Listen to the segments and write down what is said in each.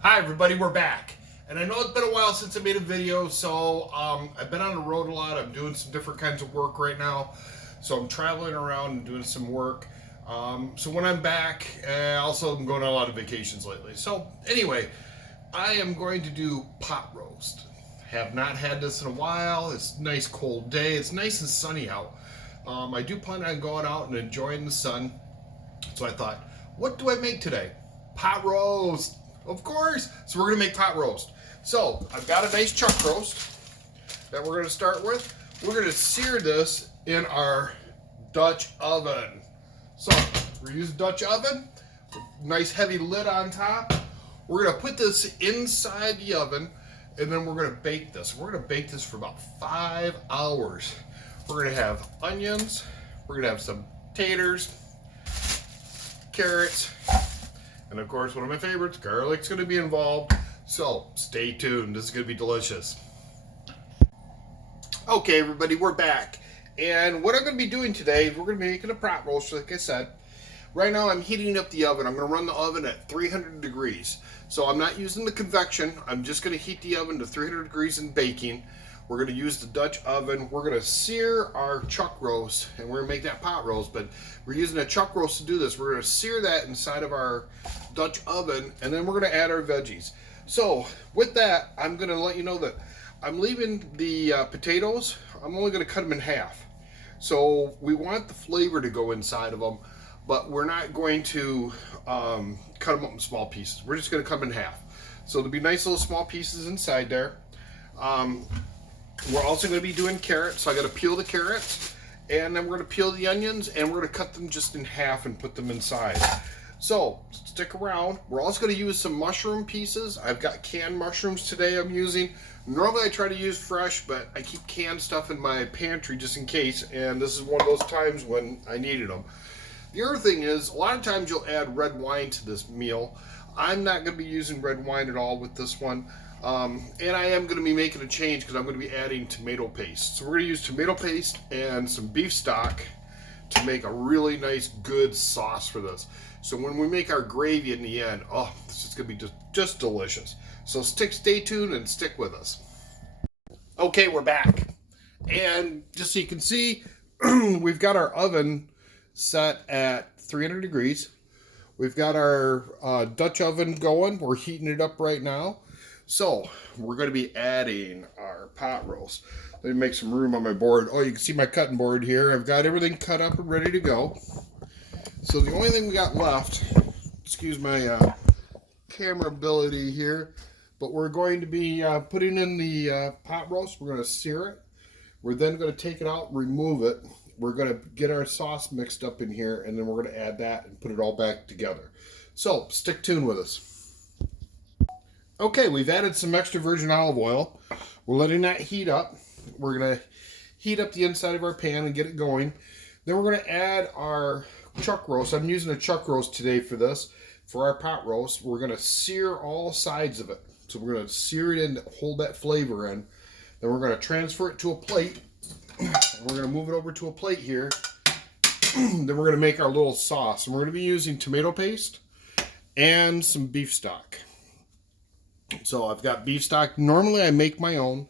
Hi everybody, we're back. And I know it's been a while since I made a video, so I've been on the road a lot. I'm doing some different kinds of work right now. So I'm traveling around and doing some work. So when I'm back, also I'm going on a lot of vacations lately. So anyway, I am going to do pot roast. Have not had this in a while. It's a nice cold day. It's nice and sunny out. I do plan on going out and enjoying the sun. So I thought, what do I make today? Pot roast, of course. So we're gonna make pot roast. So I've got a nice chuck roast that we're gonna start with. We're gonna sear this in our Dutch oven. So we're gonna use a Dutch oven, nice heavy lid on top. We're gonna put this inside the oven and then we're gonna bake this. We're gonna bake this for about 5 hours. We're gonna have onions, we're gonna have some taters, carrots, and of course one of my favorites, garlic's going to be involved. So stay tuned, this is going to be delicious. Okay everybody, we're back, and what I'm going to be doing today is we're going to be making a pot roast. Like I said, right now I'm heating up the oven. I'm going to run the oven at 300 degrees. So I'm not using the convection, I'm just going to heat the oven to 300 degrees in baking. We're going to use the Dutch oven. We're going to sear our chuck roast, and we're going to make that pot roast, but we're using a chuck roast to do this. We're going to sear that inside of our Dutch oven, and then we're going to add our veggies. So with that, I'm going to let you know that I'm leaving the potatoes. I'm only going to cut them in half. So we want the flavor to go inside of them, but we're not going to cut them up in small pieces. We're just going to cut them in half. So there'll be nice little small pieces inside there. We're also going to be doing carrots, so I got to peel the carrots, and then we're going to peel the onions, and we're going to cut them just in half and put them inside. So stick around. We're also going to use some mushroom pieces. I've got canned mushrooms today I'm using. Normally I try to use fresh, but I keep canned stuff in my pantry just in case, and this is one of those times when I needed them. The other thing is, a lot of times you'll add red wine to this meal. I'm not going to be using red wine at all with this one. And I am going to be making a change because I'm going to be adding tomato paste. So we're going to use tomato paste and some beef stock to make a really nice, good sauce for this. So when we make our gravy in the end, oh, this is going to be just delicious. So stay tuned and stick with us. Okay, we're back. And just so you can see, we've got our oven set at 300 degrees. We've got our Dutch oven going. We're heating it up right now. So we're going to be adding our pot roast. Let me make some room on my board. Oh, you can see my cutting board here. I've got everything cut up and ready to go. So the only thing we got left, excuse my camera ability here, but we're going to be putting in the pot roast. We're going to sear it. We're then going to take it out, remove it. We're going to get our sauce mixed up in here, and then we're going to add that and put it all back together. So stick tuned with us. Okay, we've added some extra virgin olive oil. We're letting that heat up. We're going to heat up the inside of our pan and get it going. Then we're going to add our chuck roast. I'm using a chuck roast today for this. For our pot roast, we're going to sear all sides of it. So we're going to sear it in to hold that flavor in. Then we're going to transfer it to a plate. We're going to move it over to a plate here. Then we're going to make our little sauce. And we're going to be using tomato paste and some beef stock. So I've got beef stock. Normally I make my own,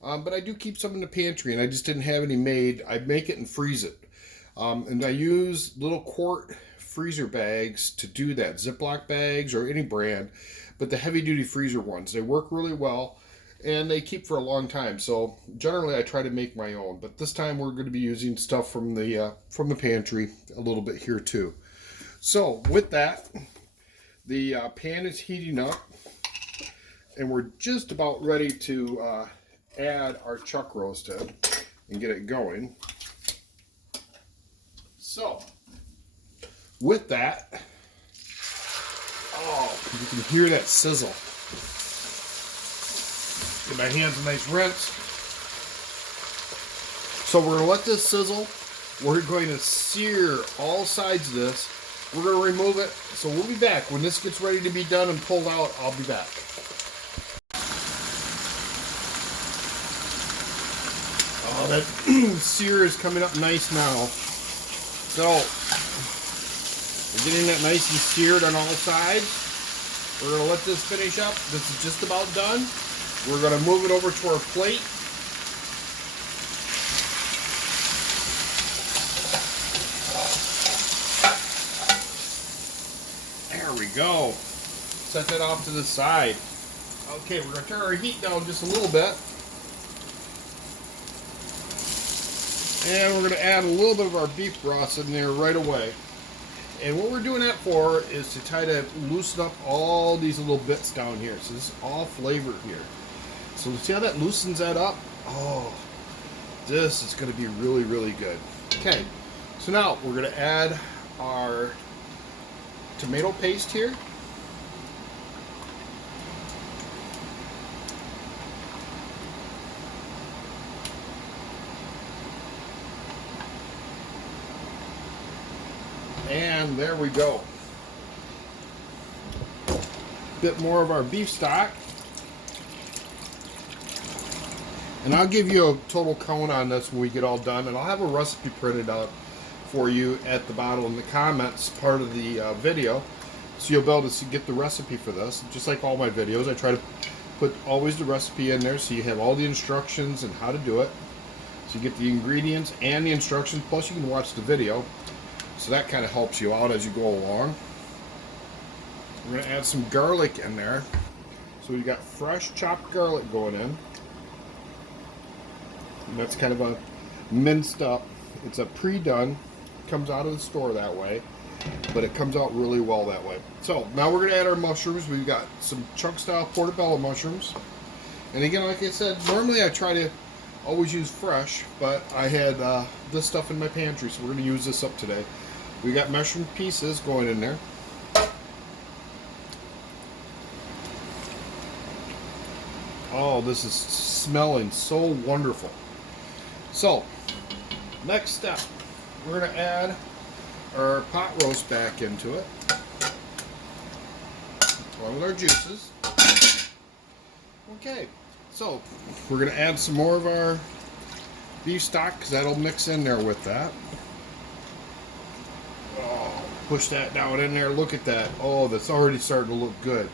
but I do keep some in the pantry, and I just didn't have any made. I make it and freeze it. And I use little quart freezer bags to do that. Ziploc bags or any brand, but the heavy duty freezer ones. They work really well, and they keep for a long time. So generally I try to make my own, but this time we're going to be using stuff from the pantry a little bit here too. So with that, the pan is heating up. And we're just about ready to add our chuck roast in and get it going. So, with that, oh, you can hear that sizzle. Give my hands a nice rinse. So we're going to let this sizzle. We're going to sear all sides of this. We're going to remove it. So we'll be back. When this gets ready to be done and pulled out, I'll be back. Oh, that sear is coming up nice now. So, we're getting that nice and seared on all sides. We're going to let this finish up. This is just about done. We're going to move it over to our plate. There we go. Set that off to the side. Okay, we're going to turn our heat down just a little bit. And we're going to add a little bit of our beef broth in there right away. And what we're doing that for is to try to loosen up all these little bits down here. So this is all flavor here. So see how that loosens that up? Oh, this is going to be really, really good. Okay, so now we're going to add our tomato paste here. And there we go. Bit more of our beef stock. And I'll give you a total count on this when we get all done. And I'll have a recipe printed out for you at the bottom in the comments part of the video. So you'll be able to get the recipe for this. Just like all my videos, I try to put always the recipe in there so you have all the instructions and how to do it. So you get the ingredients and the instructions, plus you can watch the video. So that kind of helps you out as you go along. We're going to add some garlic in there. So we got fresh chopped garlic going in. And that's kind of a minced up. It's a pre-done. Comes out of the store that way. But it comes out really well that way. So now we're going to add our mushrooms. We've got some chunk style portobello mushrooms. And again, like I said, normally I try to always use fresh. But I had this stuff in my pantry. So we're going to use this up today. We got mushroom pieces going in there. Oh, this is smelling so wonderful. So, next step, we're going to add our pot roast back into it, along with our juices. Okay, so we're going to add some more of our beef stock because that'll mix in there with that. Oh, push that down in there. Look at that. Oh, that's already starting to look good.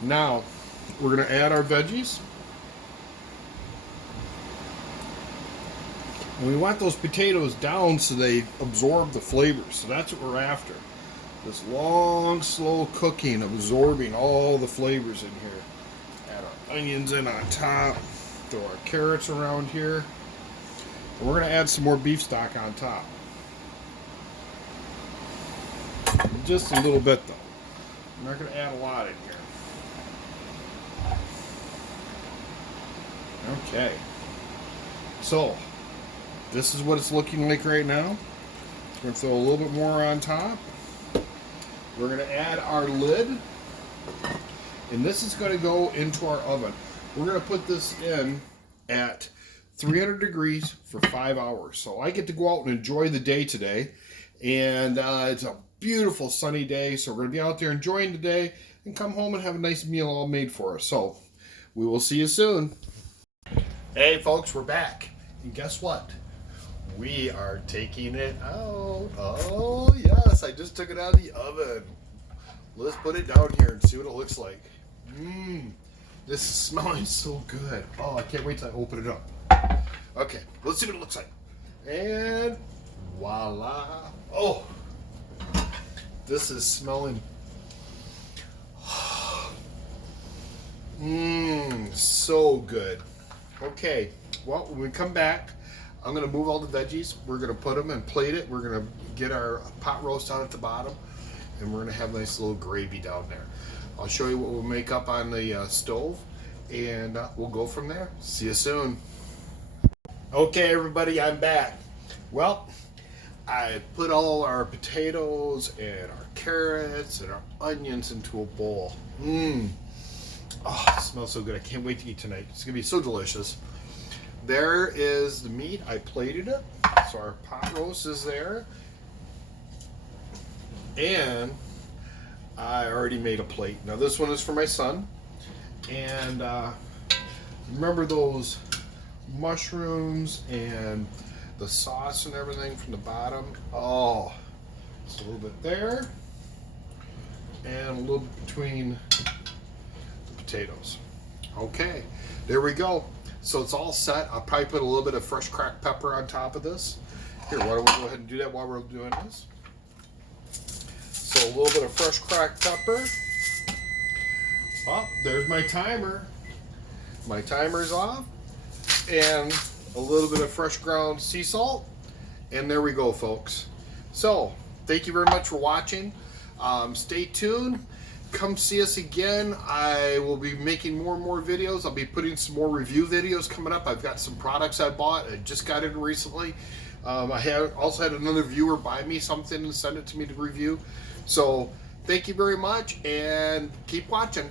Now, we're going to add our veggies. And we want those potatoes down so they absorb the flavors. So that's what we're after. This long, slow cooking, absorbing all the flavors in here. Add our onions in on top. Throw our carrots around here. And we're going to add some more beef stock on top. Just a little bit though. I'm not going to add a lot in here. Okay. So, this is what it's looking like right now. We're going to throw a little bit more on top. We're going to add our lid. And this is going to go into our oven. We're going to put this in at 300 degrees for 5 hours. So I get to go out and enjoy the day today. And it's a beautiful sunny day. So we're going to be out there enjoying the day and come home and have a nice meal all made for us. So we will see you soon. Hey folks, we're back. And guess what? We are taking it out. Oh, yes. I just took it out of the oven. Let's put it down here and see what it looks like. This is smelling so good. Oh, I can't wait till I open it up. Okay, let's see what it looks like. And voila. Oh, this is smelling. So good. Okay, well, when we come back, I'm going to move all the veggies. We're going to put them and plate it. We're going to get our pot roast down at the bottom. And we're going to have a nice little gravy down there. I'll show you what we'll make up on the stove. And we'll go from there. See you soon. Okay, everybody, I'm back. Well, I put all our potatoes and our carrots and our onions into a bowl. Oh, it smells so good. I can't wait to eat tonight. It's going to be so delicious. There is the meat. I plated it. So our pot roast is there. And I already made a plate. Now this one is for my son. And remember those mushrooms and the sauce and everything from the bottom? Oh, just a little bit there. And a little bit between potatoes. Okay, there we go. So it's all set. I'll probably put a little bit of fresh cracked pepper on top of this. Here, why don't we go ahead and do that while we're doing this? So a little bit of fresh cracked pepper. Oh, there's my timer. My timer's off. And a little bit of fresh ground sea salt. And there we go, folks. So, thank you very much for watching. Stay tuned. Come see us again. I will be making more and more videos. I'll be putting some more review videos coming up. I've got some products I bought. I just got in recently. I also had another viewer buy me something and send it to me to review. So, thank you very much and keep watching.